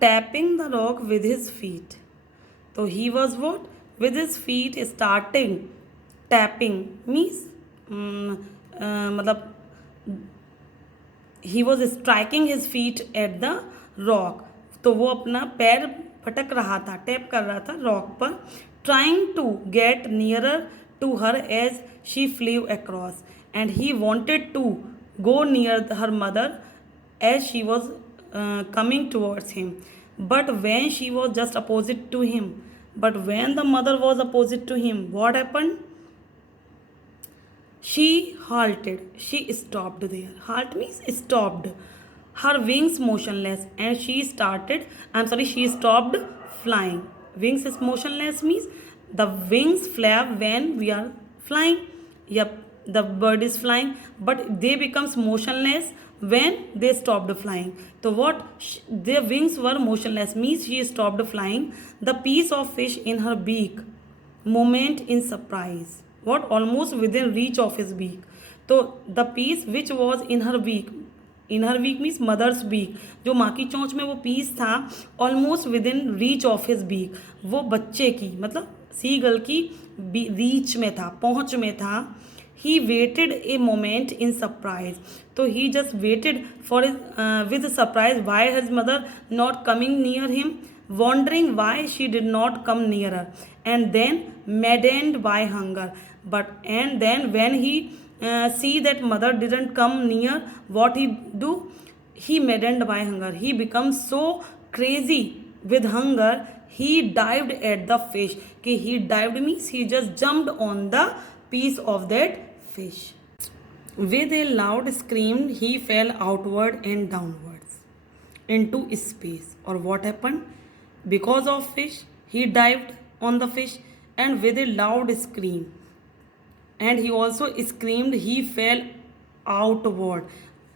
tapping the rock with his feet. So he was what? With his feet starting tapping means मतलब he was striking his feet at the rock. तो वो अपना पैर पटक रहा था, टैप कर रहा था रॉक पर, trying to get nearer to her as she flew across, and he wanted to go near her mother as she was coming towards him. But when she was just opposite to him, but when the mother was opposite to him, what happened? She halted. She stopped there. Halt means stopped. Her wings motionless, and she started. She stopped flying. Wings is motionless means the wings flap when we are flying. Yep, the bird is flying, but they becomes motionless when they stopped flying. So what? Their wings were motionless means she stopped flying. The piece of fish in her beak moment in surprise. What? Almost within reach of his beak. तो the piece which was in her beak means mother's beak, जो माँ की चोंच में वो piece था, almost within reach of his beak, वो बच्चे की मतलब सी गर्ल की रीच में था, पहुँच में था. He waited a moment in surprise. तो he just waited for with surprise why his mother not coming near him, wondering why she did not come nearer, and then maddened by hunger. And then when he see that mother didn't come near, what he do? He maddened by hunger. He becomes so crazy with hunger. He dived at the fish. Okay, he dived means he just jumped on the piece of that fish. With a loud scream, he fell outward and downwards into space. Or what happened? Because of fish, he dived on the fish, and with a loud scream, and he also screamed, he fell outward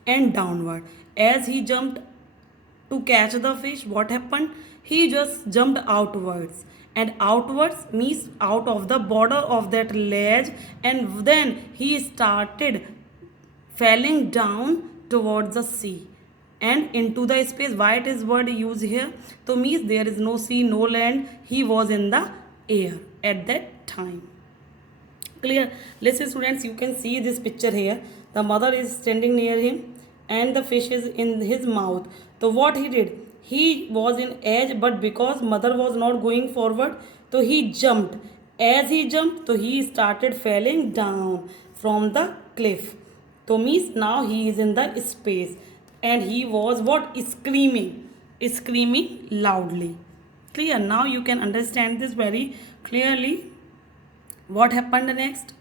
and downward. As he jumped to catch the fish, what happened? He just jumped outwards, and outwards means out of the border of that ledge, and then he started falling down towards the sea and into the space. Why it is word used here? So means there is no sea, no land. He was in the air at that time. Clear? Listen students, you can see this picture here. The mother is standing near him and the fish is in his mouth. So what he did? He was in edge, but because mother was not going forward, so he jumped. As he jumped, so he started falling down from the cliff. So means now he is in the space, and he was what? Screaming loudly. Clear? Now you can understand this very clearly. What happened next?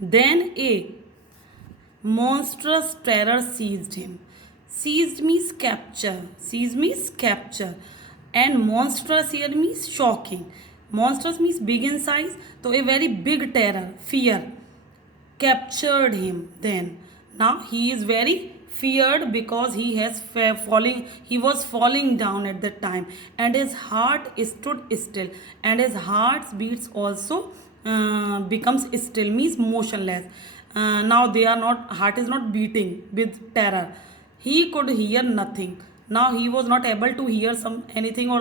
Then a monstrous terror seized him. Seized means capture. Seize means capture, and monstrous here means shocking. Monstrous means big in size. So a very big terror, fear, captured him. Then now he is very feared because he was falling down at that time, and his heart stood still, and his heart beats also becomes still means motionless. Now they are not, heart is not beating with terror. He could hear nothing. Now he was not able to hear anything, or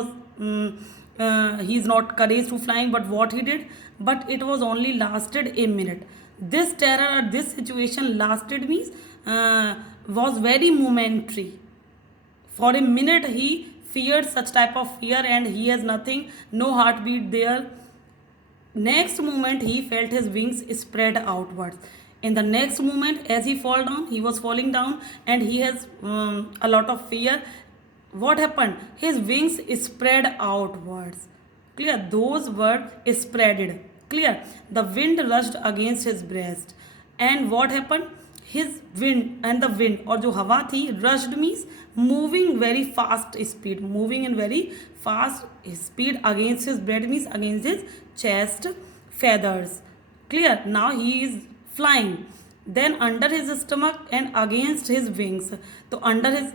he is not courage to flying. But what he did? But it was only lasted a minute. This terror or this situation lasted means was very momentary. For a minute he feared such type of fear, and he has nothing, no heartbeat there. Next moment he felt his wings spread outwards. In the next moment, as he fall down, he was falling down, and he has a lot of fear. What happened? His wings spread outwards. Clear? Those were spreaded. Clear? The wind rushed against his breast, and what happened? His wind, and the wind or जो हवा थी, rushed means moving very fast speed, moving in very fast speed against his breast means against his chest feathers. Clear? Now he is flying. Then under his stomach and against his wings. So under his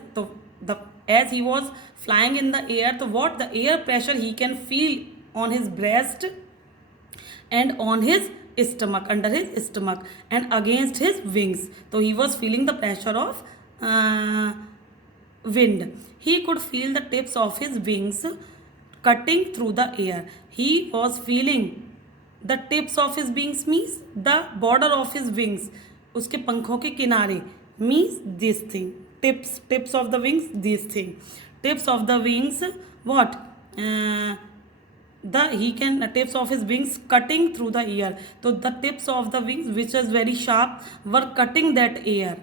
as he was flying in the air, so what? The air pressure he can feel on his breast and on his stomach, under his stomach, and against his wings. So he was feeling the pressure of wind. He could feel the tips of his wings cutting through the air. He was feeling the tips of his wings means the border of his wings. उसके पंखों के किनारे means this thing. Tips of the wings, this thing. Tips of the wings, what? He can tips of his wings cutting through the air. So the tips of the wings, which is very sharp, were cutting that air.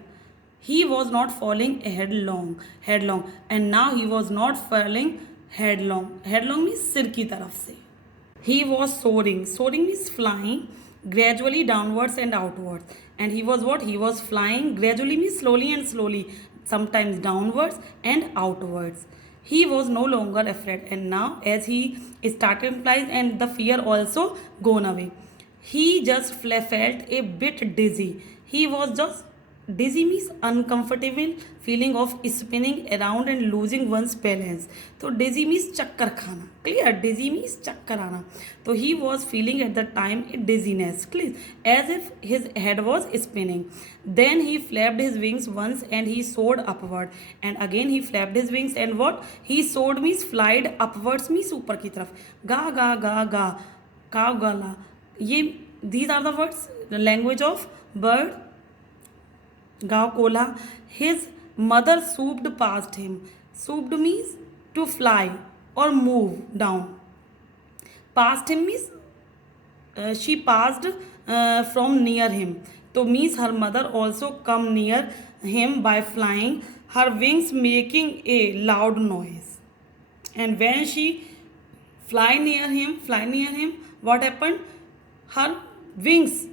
He was not falling headlong, and now he was not falling headlong. Headlong means सिर की तरफ से. He was soaring. Soaring means flying gradually downwards and outwards. And he was what? He was flying gradually means slowly and slowly, sometimes downwards and outwards. He was no longer afraid, and now as he started flying, and the fear also gone away. He just felt a bit dizzy. He was just dizzy means uncomfortable feeling of spinning around and losing one's balance. तो dizzy means चक्कर खाना. Clear? Dizzy means चक्कर आना. तो he was feeling at the time a dizziness. Clear? As if his head was spinning. Then he flapped his wings once and he soared upward. And again he flapped his wings and what? He soared means flied upwards means ऊपर की तरफ. गा गा गा गा काव गाला. ये these are the words, the language of bird. गाँव कोल्हा. His mother swooped past him. Swooped means to fly or move down. Past him means she passed from near him. So means her mother also come near him by flying, her wings making a loud noise. And when she fly near him, what happened? Her wings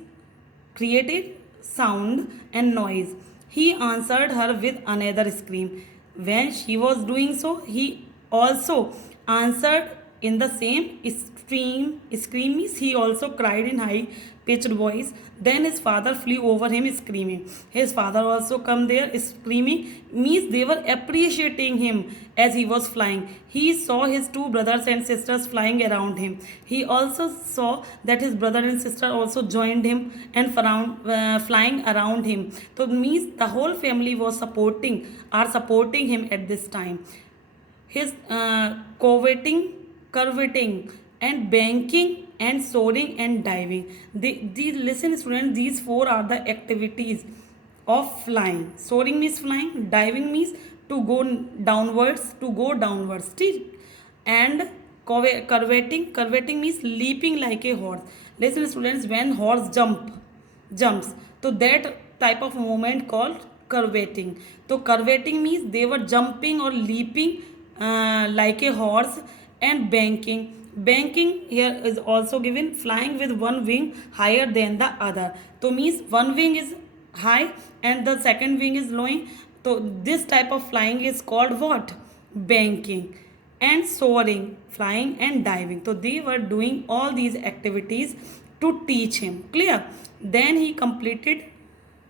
created sound and noise. He answered her with another scream. When she was doing so, he also answered in the same scream means he also cried in high pitched voice. Then his father flew over him screaming. His father also come there screaming means they were appreciating him as he was flying. He saw his two brothers and sisters flying around him. He also saw that his brother and sister also joined him and flying around him. So means the whole family was supporting him at this time. His curveting and banking and soaring and diving. Listen students, these four are the activities of flying. Soaring means flying, diving means to go downwards, and curveting means leaping like a horse. Listen students, when horse jumps, so that type of movement called curveting. So curveting means they were jumping or leaping like a horse. And banking here is also given, flying with one wing higher than the other. So means one wing is high and the second wing is low. So this type of flying is called what? Banking. And soaring, flying and diving. So they were doing all these activities to teach him. Clear? Then he completed